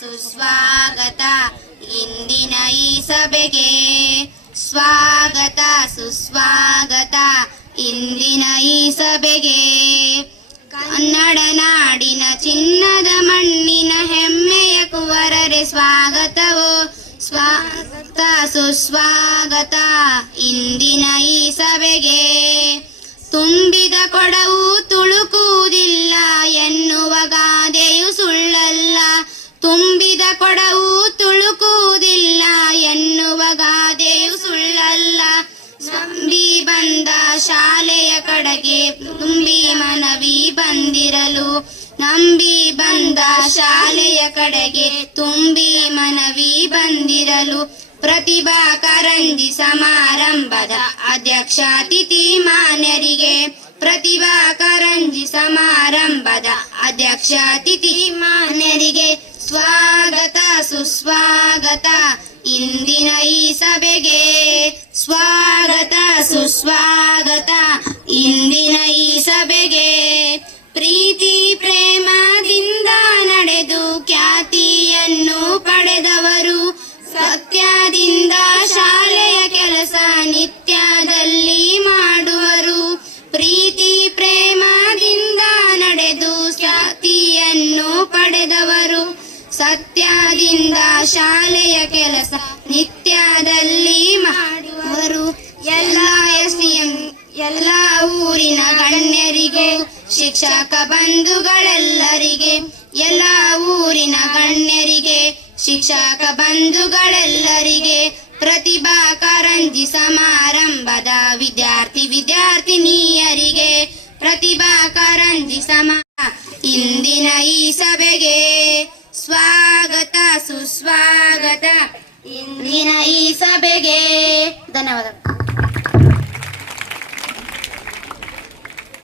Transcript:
ಸುಸ್ವಾಗತ ಇಂದಿನ ಈ ಸಭೆಗೆ. ಸ್ವಾಗತ ಸುಸ್ವಾಗತ ಇಂದಿನ ಈ ಸಭೆಗೆ. ಕನ್ನಡ ನಾಡಿನ ಚಿನ್ನದ ಮಣ್ಣಿನ ಹೆಮ್ಮೆಯ ಕುವರರೆ ಸ್ವಾಗತವೋ. ಸ್ವಾಗತ ಸುಸ್ವಾಗತ ಇಂದಿನ ಈ ಸಭೆಗೆ. ತುಂಬಿದ ಕೊಡವು ತುಳುಕುವುದಿಲ್ಲ ಎನ್ನುವ ಗಾದೆಯು ಸುಳ್ಳಲ್ಲ. ತುಂಬಿದ ಕೊಡವು ತುಳುಕುವುದಿಲ್ಲ ಎನ್ನುವ ಗಾದೆಯು ಸುಳ್ಳಲ್ಲ. ನಂಬಿ ಬಂದ ಶಾಲೆಯ ಕಡೆಗೆ ತುಂಬಿ ಮನವಿ ಬಂದಿರಲು. ನಂಬಿ ಬಂದ ಶಾಲೆಯ ಕಡೆಗೆ ತುಂಬಿ ಮನವಿ ಬಂದಿರಲು. ಪ್ರತಿಭಾ ಕಾರಂಜಿ ಸಮಾರಂಭದ ಅಧ್ಯಕ್ಷ ಅತಿಥಿ ಮಾನ್ಯರಿಗೆ. ಪ್ರತಿಭಾ ಕಾರಂಜಿ ಸಮಾರಂಭದ ಅಧ್ಯಕ್ಷ ಅತಿಥಿ ಮಾನ್ಯರಿಗೆ ಸ್ವಾಗತ ಸುಸ್ವಾಗತ ಇಂದಿನ ಈ ಸಭೆಗೆ. ಸ್ವಾಗತ ಸುಸ್ವಾಗತ ಇಂದಿನ ಈ ಸಭೆಗೆ. ಪ್ರೀತಿ ಪ್ರೇಮದಿಂದ ನಡೆದು ಖ್ಯಾತಿಯನ್ನು ಪಡೆದವರು. ಸತ್ಯದಿಂದ ಶಾಲೆಯ ಕೆಲಸ ನಿತ್ಯದಲ್ಲಿ ಮಾಡುವರು. ಪ್ರೀತಿ ಪ್ರೇಮದಿಂದ ನಡೆದು ಖ್ಯಾತಿಯನ್ನು ಪಡೆದವರು. ಸತ್ಯದಿಂದ ಶಾಲೆಯ ಕೆಲಸ ನಿತ್ಯದಲ್ಲಿ ಮಾಡುವರು. ಎಲ್ಲ ಎಸ್ಡಿಎಂ ಎಲ್ಲ ಊರಿನ ಗಣ್ಯರಿಗೆ, ಶಿಕ್ಷಕ ಬಂಧುಗಳೆಲ್ಲರಿಗೆ. ಎಲ್ಲ ಊರಿನ ಗಣ್ಯರಿಗೆ, ಶಿಕ್ಷಕ ಬಂಧುಗಳೆಲ್ಲರಿಗೆ. ಪ್ರತಿಭಾ ಕಾರಂಜಿ ಸಮಾರಂಭದ ವಿದ್ಯಾರ್ಥಿನಿಯರಿಗೆ. ಪ್ರತಿಭಾ ಕಾರಂಜಿ ಇಂದಿನ ಈ ಸಭೆಗೆ. ಸ್ವಾಗತ ಸುಸ್ವಾಗತ ಇಂದಿನ ಈ ಸಭೆಗೆ. ಧನ್ಯವಾದಗಳು.